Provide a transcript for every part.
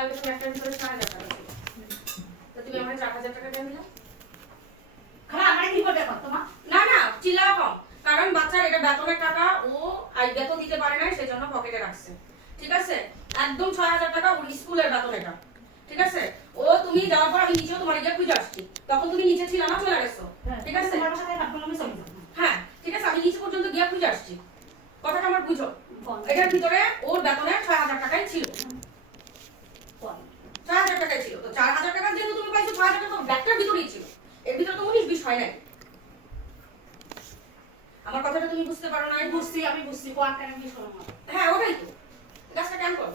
কালকে তুমি একটার ভিতরে ছয় হাজার তো তুমি আমার চার হাজার টাকা দিয়ে দিলে? আমার কি করবে এখন তোমার না না চিল্লা কম। কারণ বাচ্চার এটা বেতনের টাকা ও আর বেতন দিতে পারে না সেজন্য পকেটে রাখছে। ঠিক আছে? একদম ছয় হাজার টাকা ওর স্কুলের বেতন এটা। ঠিক আছে? ও তুমি যাওয়ার পর আমি নিচেও তোমার গিয়ে খুঁজে আসছি। তখন তুমি নিচে ছিল না চলে গেছো। ঠিক আছে? হ্যাঁ ঠিক আছে? আমি নিচে পর্যন্ত গিয়ে খুঁজে আসছি। কথাটা আমার বুঝো। এটার ভিতরে ওর বেতনের ছয় হাজার টাকাই ছিল বল ছয় হাজার টাকাই ছিল তো চার হাজার টাকা যেহেতু তুমি পাইছো ছয় হাজার টাকা ব্যাগটার ভিতরেই ছিল। এর ভিতরে তো উনিশ বিশ হয় নাই। আমার কথাটা তুমি বুঝতে পারো না। আমি বুঝছি আমি বুঝছি। কোয়ার কেন কি শোনো হ্যাঁ ওটাই তো। গাছটা কেন করব?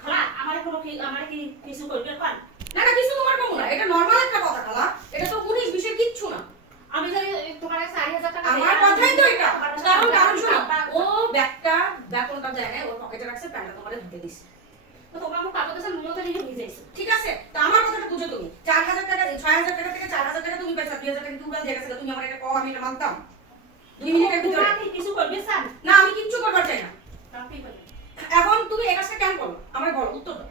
খালা আমার কোনো কি আমার কি কিছু করবে? পান না না কিছু তোমার কমো না। এটা নর্মাল একটা কথা খালা। এটা তো উনিশ বিশের কিচ্ছু না। আমি যদি তোমার চারি হাজার টাকা আমার কথাই তো এটা। কারণ কারণ শোনো ও ব্যাগটা বেতনটা দেয় না ওর পকেটে রাখছে প্যান্টটা তোমার ঢুকে দিছে তো তোমার মুখ কাপড় কাছে নুনো তো নিজে ভিজেছে ঠিক আছে তো আমার কথাটা বুঝো তুমি চার হাজার টাকা ছয় হাজার টাকা থেকে চার হাজার টাকা তুমি দুই হাজার টাকা তুমি দিয়ে গেছে তুমি আমার এটা কম আমি এটা মানতাম। দুই মিনিটের ভিতরে। তোমার কি কিছু করবে স্যার? না আমি কিচ্ছু করবার চাই না। এখন তুমি এই কাজটা কেন করো? আমার বলো উত্তর দাও।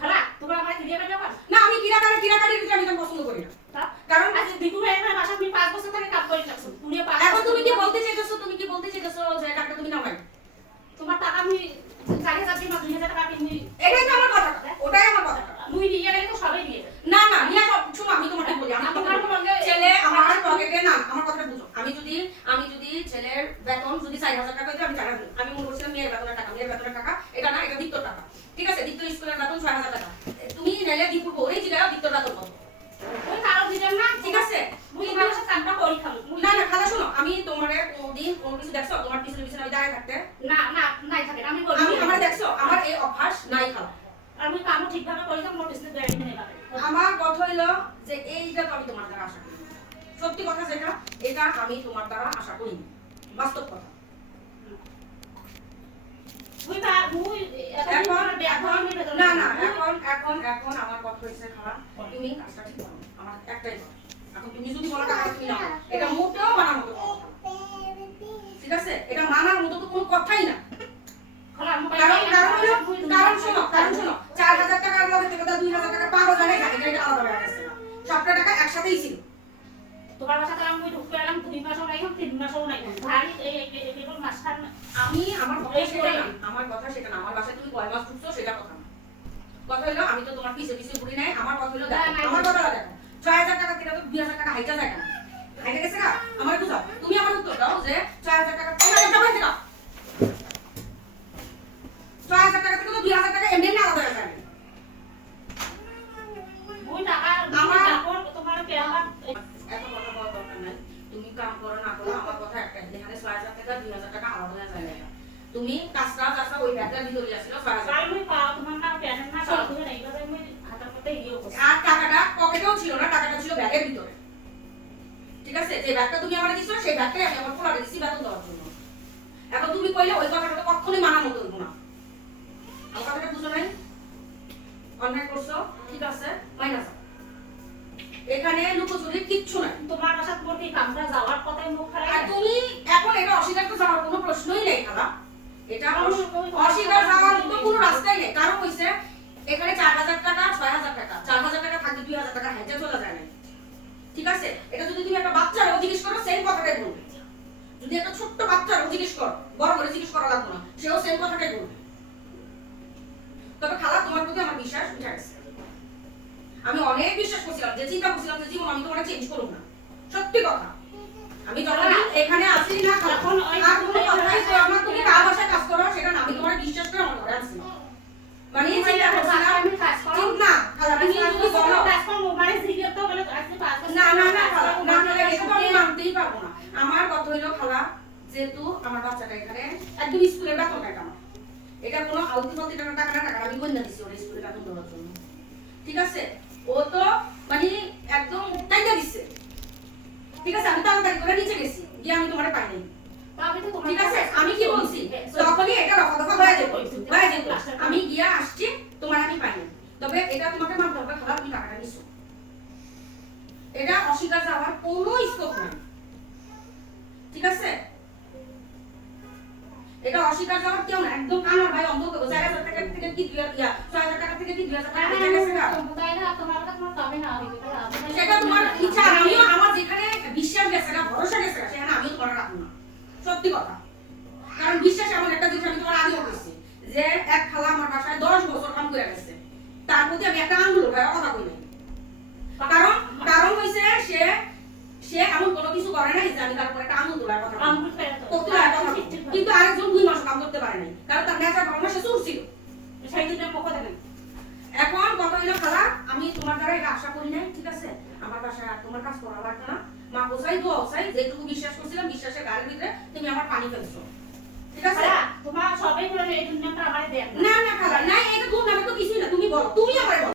খালা তোমার আমার কি দিয়ে ব্যাপার। না আমি কিরাকারি কিরাকারির ভিতরে আমি তো পছন্দ করি না। কারণ আজ দিকু ভাই আমার বাসা তুমি পাঁচ বছর ধরে কাজ করে রাখছো তুমি এখন তুমি কি বলতে চাইতেছো তুমি কি বলতে চাইতেছো যে টাকা তুমি নাও নাই তোমার টাকা আমি চারি হাজার দিই বা দুই হাজার টাকা আমি মুই এটাই তো আমার কথা ওটাই আমার কথা মুই দিয়ে গেলে তো সবাই দিয়ে দেবে না না নিয়ে সব শোনো আমি তোমাকে বলি আমি আমার তোমাকে বলি। বললে- ছেলে আমার পকেটে না আমার কথাটা বুঝো আমি যদি ছেলের বেতন যদি চার হাজার টাকা দিই আমি চার হাজার আমি মনে করছিলাম মেয়ের বেতনের টাকা মেয়ের বেতনের টাকা। এটা না এটা দিত্তর টাকা। ঠিক আছে? দিত্তর স্কুলের বেতন ছয় হাজার টাকা। তুমি নেলে দীপুর বউ এই জিগাও দিত্তর বেতন কত ওই কারও দিবেন না? ঠিক আছে? তোমার সাথে কামটা করি খালো মুই- না না খালা শোনো। আমি তোমার কোনোদিন কোনো কিছু দেখছ? তোমার পিছনে পিছনে আমি দাঁড়ায় থাকতে? না না নাই থাকে আমি বলি আমি আমার দেখছ? আমার এই অভ্যাস নাই খালা। আর কামও ঠিকভাবে করি তো মোর পিছনে বেড়ে নিয়ে আমার কথা হইল যে এইটা তো আমি তোমার দ্বারা আশা করি। সত্যি কথা যেটা এটা আমি তোমার দ্বারা আশা করি বাস্তব কথা। মুই বা মুই এখন এখন এখন না না এখন এখন এখন আমার কথা হয়েছে খালা তুমি কাজটা ঠিক করো। আমার একটাই কথা। এখন তুমি যদি বলো টাকা তুমি নাও এটা মোটেও মানার মতো ঠিক আছে? এটা মানার মতো তো কোনো কথাই না। কারণ কারণ হলো কারণ শোনো কারণ শোনো চার হাজার টাকার লগে থেকে দুই হাজার টাকা পাওয়া যায় না এটা এটা আলাদা সবটা টাকা একসাথেই ছিল। তোমার বাসা তো আমি ঢুকতে এলাম দুই মাসও নাই তিন মাসও নাই ভারী কেবল এই এই মাসখান আমি আমার কথা সেটা না আমার কথা সেটা না আমার বাসায় তুমি কয় মাস ঢুকছো সেটা কথা না। কথা হলো আমি তো তোমার পিছে পিছে ঘুরি নাই আমার কথা হলো আমার কথা দেখো। ছয় হাজার টাকা কেটে তো দুই হাজার টাকা হাইটা যায় হাইটা গেছে না আমার বুঝা তুমি আমার তুমি ওই ব্যাগটার ভিতরে তোমার না পেয়ালা না সব তুমি এইভাবে মুই হাতের মধ্যে ইয়ে আর টাকাটা পকেটেও ছিল না টাকাটা ছিল ব্যাগের ভিতরে। ঠিক আছে? যে ব্যাগটা তুমি আমার দিছো সেই ব্যাগটাই আমি আমার পোলারে দিছি বেতন দেওয়ার জন্য। এখন তুমি কইলে ওই কথাটা তো কখনোই মানার মতো না। আমার কথাটা বুঝো নাই? অন্যায় করছ? ঠিক আছে? মাইনাস এখানে লুকোচুরি কিচ্ছু নাই। তোমার বাসা তোমার কি কামটা যাওয়ার কথাই মুখ খারাপ তুমি এখন এটা অস্বীকার করতে যাওয়ার কোনো প্রশ্নই নেই খালা। এটা অস্বীকার যাওয়ার মতো কোনো রাস্তাই নেই। কারণ হইছে এখানে চার হাজার টাকা ছয় হাজার টাকা। চার হাজার টাকা থাকলে দুই হাজার টাকা হাইটে চলে যায় না। ঠিক আছে? এটা যদি তুমি একটা বাচ্চারও জিজ্ঞেস করো সেম কথাটাই বলবে। যদি একটা ছোট্ট বাচ্চারও জিজ্ঞেস করো বড় করে জিজ্ঞেস করা লাগবে না। সেও সেম কথাটাই বলবে। তবে খালা তোমার প্রতি আমার বিশ্বাস উঠে গেছে। আমি অনেক বিশ্বাস করছিলাম যে চিন্তা করছিলাম যে জীবন আমি তোমার চেঞ্জ করব না। সত্যি কথা। আমি যখন এখানে আসি না এখন আর কোনো কথাই তো আমার তুমি কার বাসায় কাজ করো সেটা না আমি তোমার বিশ্বাস করে আমার ঘরে আসি মানে এই চিন্তা করছিলাম আমি কাজ করো ঠিক না খালা তুমি যদি বলো কাজ করো মানে সিরিয়াস তো বলে আজকে পাঁচ বছর না না না কাজ খালা করো, না না, খালা এটা তো আমি না, মানতেই পারব না আমার কথা হইল খালা যেহেতু আমার বাচ্চাটা এখানে একদম স্কুলের বেতন টাকা আমার। এটা কোনো আলতু ফালতু টাকা টাকা না টাকা আমি কন্যা দিছি ওর স্কুলে বেতন দেওয়ার জন্য। ঠিক আছে? ও তো মানে একদম টাইটা দিচ্ছে ঠিক আছে আমি তাড়াতাড়ি করে নিচে গেছি গিয়ে আমি তোমারে পাই নাই। আমি ঠিক আছে আমি কি বলছি? তখনই এটা রফা দফা হয়ে যেত হয়ে যেত আমি গিয়া আসছি তোমার আমি পাইনি তবে এটা তোমাকে মানতে হবে খারাপ তুমি টাকাটা নিছো। এটা অস্বীকার যাওয়ার কোনো এটা অস্বীকার যাওয়ার কেউ না একদম কানার ভাই অন্ধ চার হাজার টাকা থেকে কি দুই হাজার- ছয় হাজার টাকা থেকে দুই হাজার টাকা সেটা তোমার ইচ্ছা আমিও আমার যেখানে বিশ্বাস গেছে না ভরসা গেছে না সেখানে আমিও তোমার রাখব না। সত্যি কথা। কারণ বিশ্বাস এমন একটা জিনিস আমি তোমার আগেও বলছি যে এক খালা আমার বাসায় দশ বছর কাম করে গেছে। তার প্রতি আমি একটা আঙ্গুল উঠায় কথা কই নাই। কারণ কারণ হইছে সে সে এমন কোনো কিছু করে নাই যে আমি তার উপর একটা আঙ্গুল তোলার কথা আঙ্গুল ফেলে তো করতে পারে কথা কিন্তু আরেকজন করতে পারে নাই কারণ তার কাছে ভাবনা সে চুর ছিল। সেই দিনে পক্ষ দেবেন এখন কত হইল খালা? আমি তোমার দ্বারা এটা আশা করি নাই ঠিক আছে? আমার বাসায় আর তোমার কাজ করা লাগবে না। মা বসাই দোয়া অসাই যেটুকু বিশ্বাস করছিলাম বিশ্বাসের গাড়ির ভিতরে তুমি আমার পানি ফেলছো। ঠিক আছে? তোমার সবাই বলে এই দুনিয়াটা আমার দেন না। না খালা না এটা তুমি না তো কিছুই না। তুমি বলো তুমি আমারে বলো।